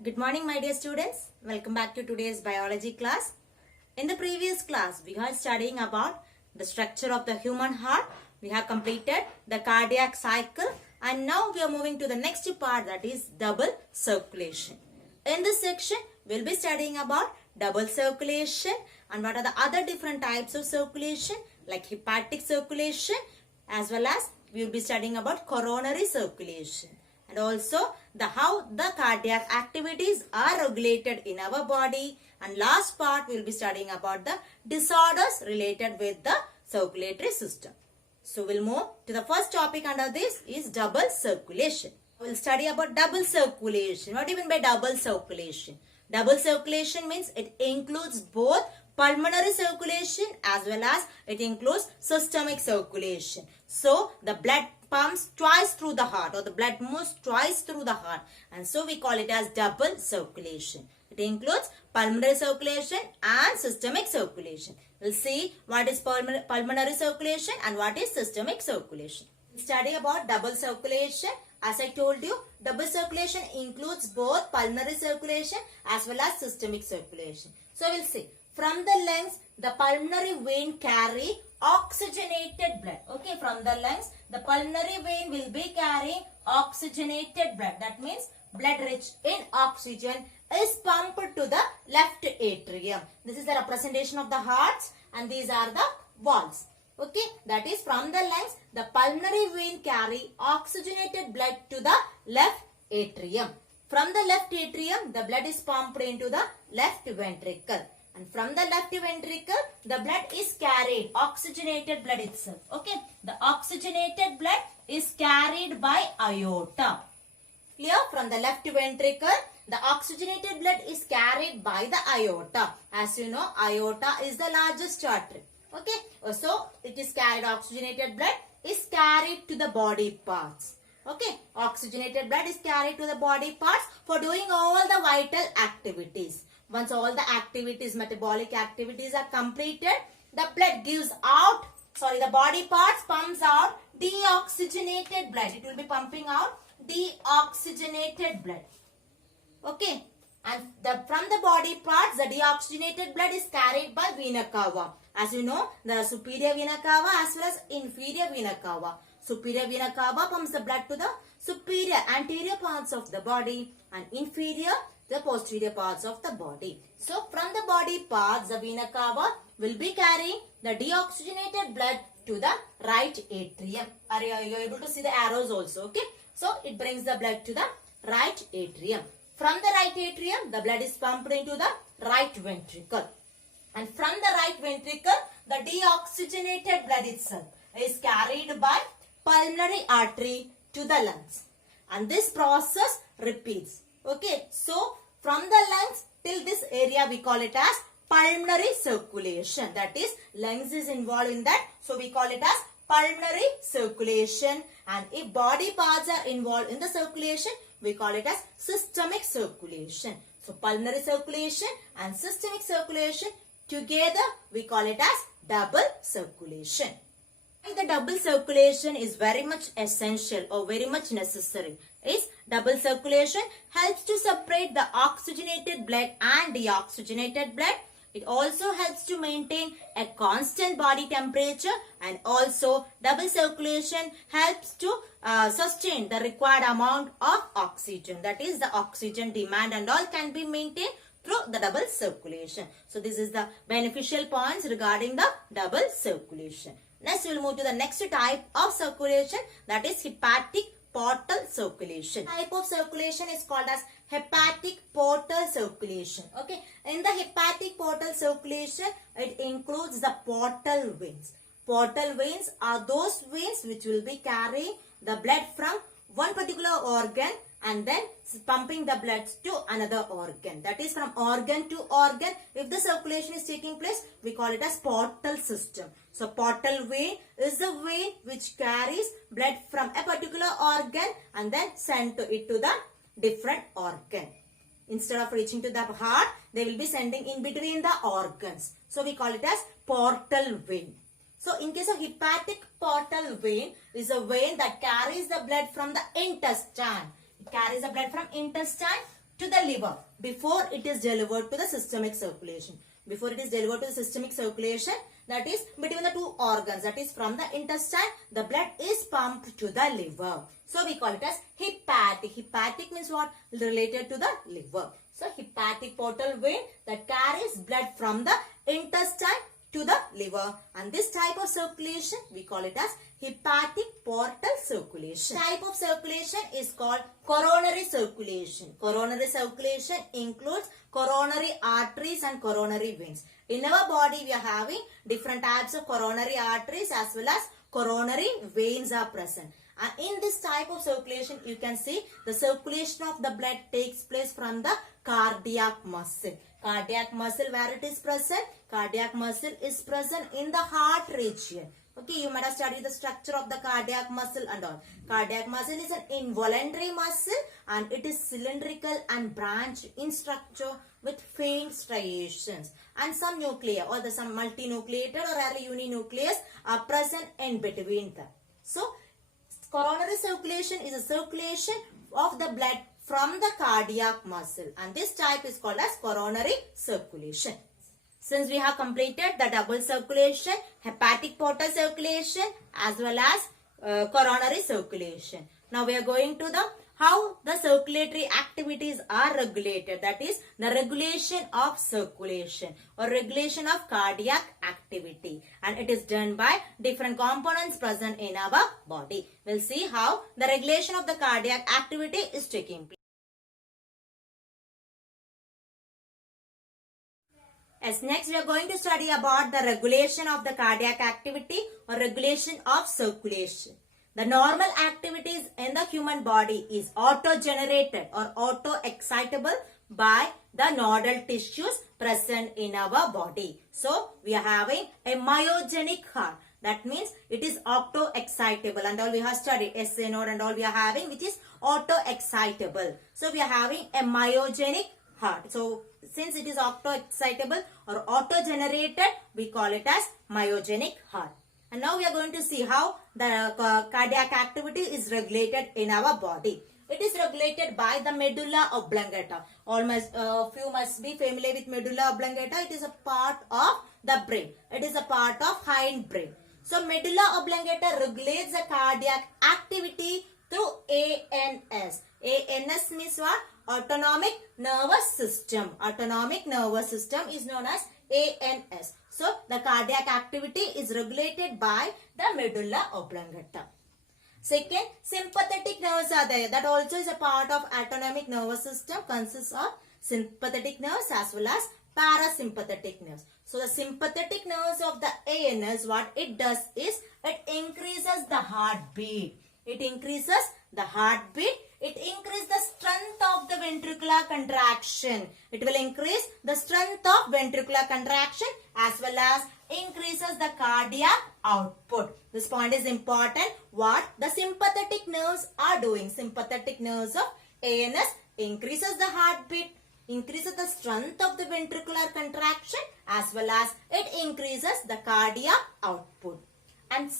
Good morning, my dear students. Welcome back to today's biology class. In the previous class, we are studying about the structure of the human heart. We have completed the cardiac cycle and now we are moving to the next part, that is double circulation. In this section, we'll be studying about double circulation and what are the other different types of circulation like hepatic circulation, as well as we will be studying about coronary circulation. And also how the cardiac activities are regulated in our body. And last part we will be studying about the disorders related with the circulatory system. So we'll move to the first topic under this is double circulation. We'll study about double circulation. What do you mean by double circulation? Double circulation means it includes both pulmonary circulation as well as it includes systemic circulation. So the blood pumps twice through the heart, or the blood moves twice through the heart, and so we call it as double circulation. It includes pulmonary circulation and systemic circulation. We'll see what is pulmonary circulation and what is systemic circulation. We'll study about double circulation. As I told you, double circulation includes both pulmonary circulation as well as systemic circulation. So we'll see. From the lungs, the pulmonary vein carry oxygenated blood. Okay, from the lungs, the pulmonary vein will be carrying oxygenated blood. That means blood rich in oxygen is pumped to the left atrium. This is the representation of the hearts and these are the valves. Okay, that is from the lungs, the pulmonary vein carry oxygenated blood to the left atrium. From the left atrium, the blood is pumped into the left ventricle. And from the left ventricle, the blood is carried, oxygenated blood itself. Okay, the oxygenated blood is carried by aorta. Clear? From the left ventricle, the oxygenated blood is carried by the aorta. As you know, aorta is the largest artery. Okay, so it is carried, oxygenated blood is carried to the body parts. Okay, oxygenated blood is carried to the body parts for doing all the vital activities. Once all the activities, metabolic activities are completed, the blood gives out, the body parts pumps out deoxygenated blood. It will be pumping out deoxygenated blood. Okay. And from the body parts, the deoxygenated blood is carried by vena cava. As you know, there are superior vena cava as well as inferior vena cava. Superior vena cava pumps the blood to the superior anterior parts of the body and inferior the posterior parts of the body. So from the body parts, the vena cava will be carrying the deoxygenated blood to the right atrium. Are you able to see the arrows also? Okay. So it brings the blood to the right atrium. From the right atrium, the blood is pumped into the right ventricle. And from the right ventricle, the deoxygenated blood itself is carried by pulmonary artery to the lungs. And this process repeats. Okay, so from the lungs till this area we call it as pulmonary circulation. That is, lungs is involved in that. So we call it as pulmonary circulation. And if body parts are involved in the circulation, we call it as systemic circulation. So pulmonary circulation and systemic circulation together we call it as double circulation. The double circulation is very much essential or very much necessary. Is double circulation helps to separate the oxygenated blood and deoxygenated blood. It also helps to maintain a constant body temperature, and also double circulation helps to sustain the required amount of oxygen. That is, the oxygen demand and all can be maintained through the double circulation. So this is the beneficial points regarding the double circulation. Next, we will move to the next type of circulation, that is hepatic portal circulation. Type of circulation is called as hepatic portal circulation. Okay, in the hepatic portal circulation, it includes the portal veins. Portal veins are those veins which will be carrying the blood from one particular organ and then pumping the blood to another organ. That is, from organ to organ. If the circulation is taking place, we call it as portal system. So portal vein is the vein which carries blood from a particular organ and then sent it to the different organ. Instead of reaching to the heart, they will be sending in between the organs. So we call it as portal vein. So in case of hepatic portal vein, is a vein that carries the blood from the intestine. It carries the blood from intestine to the liver before it is delivered to the systemic circulation. Before it is delivered to the systemic circulation, that is between the two organs, that is from the intestine, the blood is pumped to the liver. So we call it as hepatic. Hepatic means what? Related to the liver. So hepatic portal vein that carries blood from the intestine to the liver, and this type of circulation we call it as hepatic portal circulation. Type of circulation is called coronary circulation. Coronary circulation includes coronary arteries and coronary veins. In our body we are having different types of coronary arteries as well as coronary veins are present. And in this type of circulation, you can see the circulation of the blood takes place from the cardiac muscle. Cardiac muscle, where it is present? Cardiac muscle is present in the heart region. Okay, you might have studied the structure of the cardiac muscle and all. Cardiac muscle is an involuntary muscle and it is cylindrical and branched in structure with faint striations. And some nuclei or some multinucleated or rarely uninucleus are present in between them. So, coronary circulation is a circulation of the blood from the cardiac muscle, and this type is called as coronary circulation. Since we have completed the double circulation, hepatic portal circulation as well as coronary circulation. Now we are going to the how the circulatory activities are regulated, that is the regulation of circulation or regulation of cardiac activity, and it is done by different components present in our body. We'll see how the regulation of the cardiac activity is taking place. As next we are going to study about the regulation of the cardiac activity or regulation of circulation. The normal activities in the human body is auto-generated or auto-excitable by the nodal tissues present in our body. So, we are having a myogenic heart. That means it is auto-excitable, and all we have studied SA node and all we are having which is auto-excitable. So, we are having a myogenic heart. So, since it is auto-excitable or auto-generated, we call it as myogenic heart. And now we are going to see how the cardiac activity is regulated in our body. It is regulated by the medulla oblongata. Almost few must be familiar with medulla oblongata. It is a part of the brain. It is a part of hind brain. So medulla oblongata regulates the cardiac activity through ANS. ANS means what? Autonomic nervous system. Autonomic nervous system is known as ANS. So, the cardiac activity is regulated by the medulla oblongata. Second, sympathetic nerves are there. That also is a part of autonomic nervous system, consists of sympathetic nerves as well as parasympathetic nerves. So, the sympathetic nerves of the ANS, what it does is, it increases the heartbeat. It increases the heartbeat. It increases the strength of the ventricular contraction. It will increase the strength of ventricular contraction as well as increases the cardiac output. This point is important. What the sympathetic nerves are doing. Sympathetic nerves of ANS increases the heartbeat, increases the strength of the ventricular contraction as well as it increases the cardiac output. And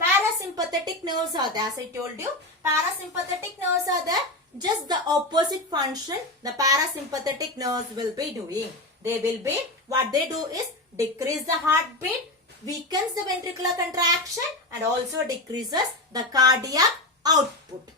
parasympathetic nerves are there. As I told you, parasympathetic nerves are there. Just the opposite function the parasympathetic nerves will be doing. They will be, what they do is decrease the heartbeat, weakens the ventricular contraction and also decreases the cardiac output.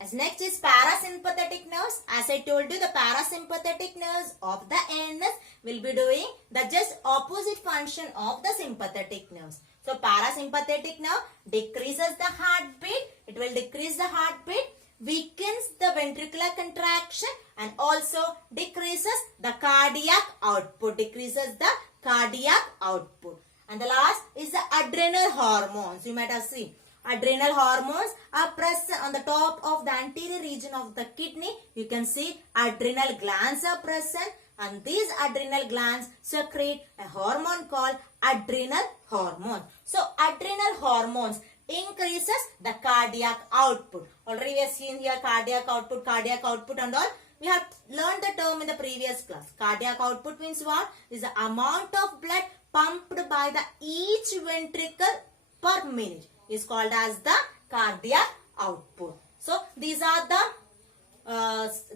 As next is parasympathetic nerves. As I told you, the parasympathetic nerves of the ANS will be doing the just opposite function of the sympathetic nerves. So, parasympathetic nerve decreases the heartbeat. It will decrease the heartbeat, weakens the ventricular contraction and also decreases the cardiac output. Decreases the cardiac output. And the last is the adrenal hormones. You might have seen. Adrenal hormones are present on the top of the anterior region of the kidney. You can see adrenal glands are present, and these adrenal glands secrete a hormone called adrenal hormone. So, adrenal hormones increases the cardiac output. Already we have seen here cardiac output and all. We have learned the term in the previous class. Cardiac output means what? Is the amount of blood pumped by the each ventricle per minute is called as the cardiac output. So, these are the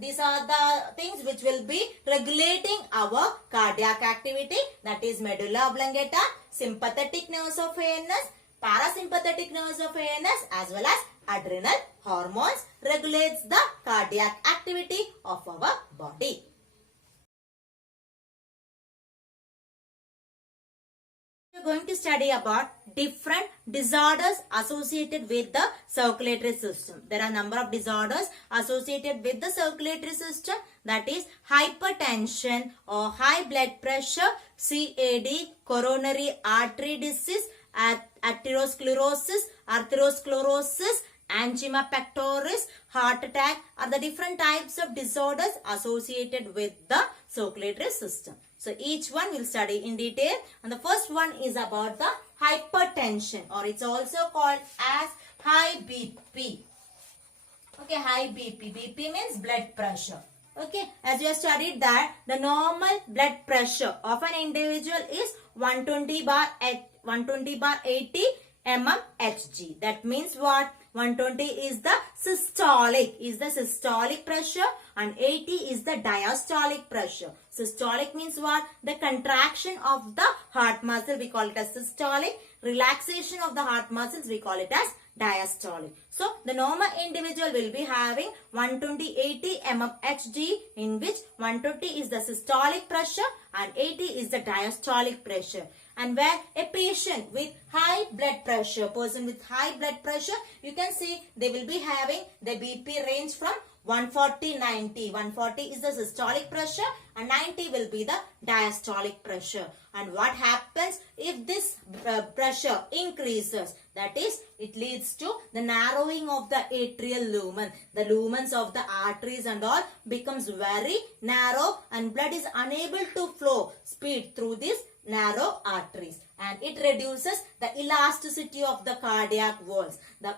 these are the things which will be regulating our cardiac activity, that is medulla oblongata, sympathetic nerves of ANS, parasympathetic nerves of ANS, as well as adrenal hormones regulates the cardiac activity of our body. We are going to study about different disorders associated with the circulatory system. There are a number of disorders associated with the circulatory system, that is hypertension or high blood pressure, CAD, coronary artery disease, atherosclerosis, angina pectoris, heart attack are the different types of disorders associated with the circulatory system. So each one we'll study in detail, and the first one is about the hypertension, or it's also called as high BP. Okay, high BP. BP means blood pressure. Okay, as you have studied that the normal blood pressure of an individual is 120 by 80 mmHg. That means what? 120 is the systolic pressure, and 80 is the diastolic pressure. Systolic means what? The contraction of the heart muscle, we call it as systolic. Relaxation of the heart muscles, we call it as diastolic. So the normal individual will be having 120/80 mmHg, in which 120 is the systolic pressure and 80 is the diastolic pressure. And where a patient with high blood pressure, you can see they will be having the BP range from 140-90. 140 is the systolic pressure and 90 will be the diastolic pressure. And what happens if this pressure increases? That is, it leads to the narrowing of the atrial lumen. The lumens of the arteries and all becomes very narrow, and blood is unable to flow speed through these narrow arteries, and it reduces the elasticity of the cardiac walls. The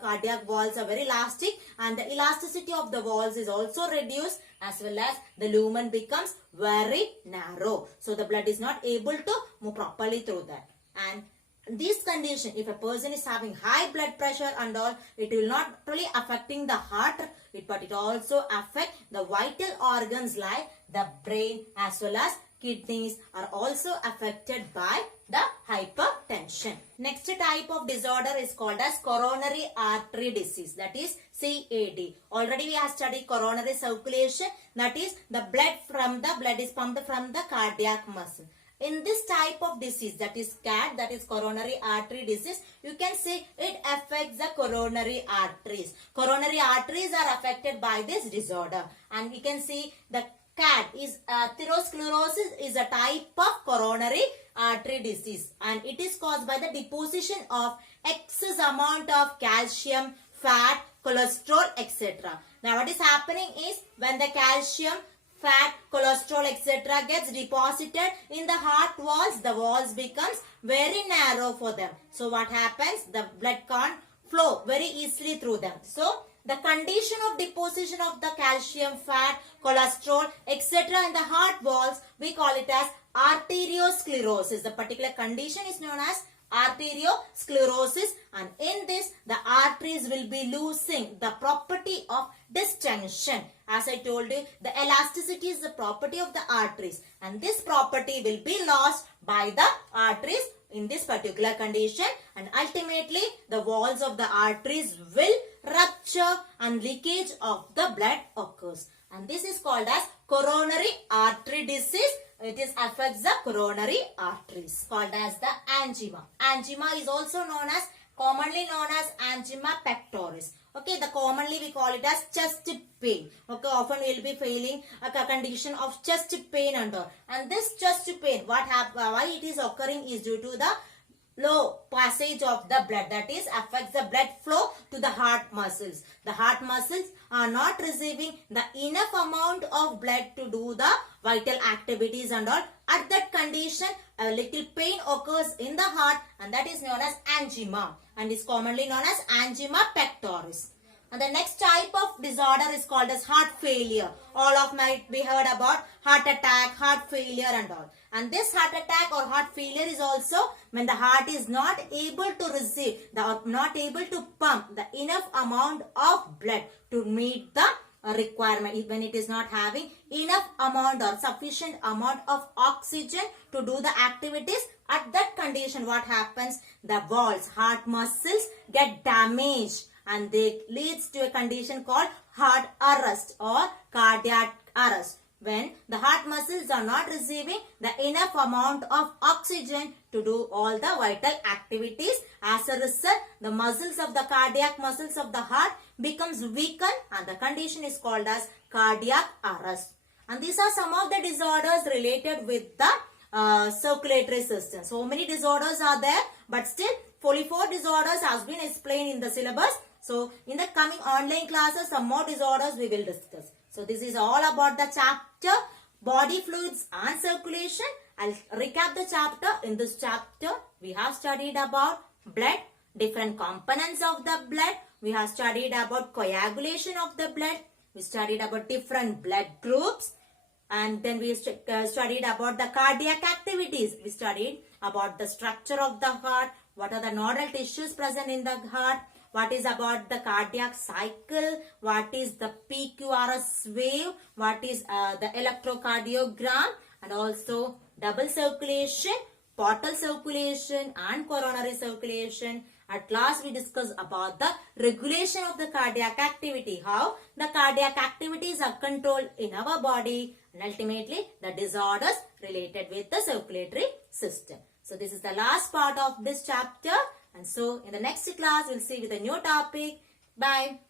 cardiac walls are very elastic, and the elasticity of the walls is also reduced, as well as the lumen becomes very narrow. So the blood is not able to move properly through that. And this condition, if a person is having high blood pressure and all, it will not only affecting the heart, but it also affect the vital organs like the brain, as well as kidneys are also affected by the hypertension. Next type of disorder is called as coronary artery disease, that is CAD. Already we have studied coronary circulation, that is the blood is pumped from the cardiac muscle. In this type of disease, that is CAD, that is coronary artery disease, you can see it affects the coronary arteries. Coronary arteries are affected by this disorder, and we can see the CAD is atherosclerosis is a type of coronary artery disease, and it is caused by the deposition of excess amount of calcium, fat, cholesterol, etc. Now what is happening is, when the calcium, fat, cholesterol, etc. gets deposited in the heart walls, the walls becomes very narrow for them. So what happens? The blood can't flow very easily through them. So the condition of deposition of the calcium, fat, cholesterol, etc. in the heart walls, we call it as arteriosclerosis. The particular condition is known as arteriosclerosis, and in this the arteries will be losing the property of distension. As I told you, the elasticity is the property of the arteries, and this property will be lost by the arteries in this particular condition, and ultimately the walls of the arteries will rupture and leakage of the blood occurs, and this is called as coronary artery disease. It affects the coronary arteries, called as the angina. Angina is also commonly known as angina pectoris. Okay, commonly we call it as chest pain. Okay, often we will be feeling a condition of chest pain and all. And this chest pain, why it is occurring is due to the low passage of the blood, that is affects the blood flow to the heart muscles. The heart muscles are not receiving the enough amount of blood to do the vital activities and all. At that condition, a little pain occurs in the heart, and that is known as angina, and is commonly known as angina pectoris. And the next type of disorder is called as heart failure. All of might be heard about heart attack, heart failure and all. And this heart attack or heart failure is also when the heart is not able to receive, not able to pump the enough amount of blood to meet the requirement, when it is not having enough amount or sufficient amount of oxygen to do the activities, at that condition what happens? The walls, heart muscles get damaged, and they leads to a condition called heart arrest or cardiac arrest. When the heart muscles are not receiving the enough amount of oxygen to do all the vital activities, as a result, the muscles of the cardiac muscles of the heart becomes weakened, and the condition is called as cardiac arrest. And these are some of the disorders related with the circulatory system. So many disorders are there, but still 44 disorders has been explained in the syllabus. So in the coming online classes, some more disorders we will discuss. So this is all about the chapter body fluids and circulation. I'll recap the chapter. In this chapter, we have studied about blood, different components of the blood. We have studied about coagulation of the blood. We studied about different blood groups. And then we studied about the cardiac activities. We studied about the structure of the heart. What are the nodal tissues present in the heart? What is about the cardiac cycle? What is the PQRS wave? What is the electrocardiogram? And also double circulation, portal circulation and coronary circulation. At last we discussed about the regulation of the cardiac activity. How the cardiac activities are controlled in our body, and ultimately the disorders related with the circulatory system. So this is the last part of this chapter. And so in the next class, we'll see with a new topic. Bye.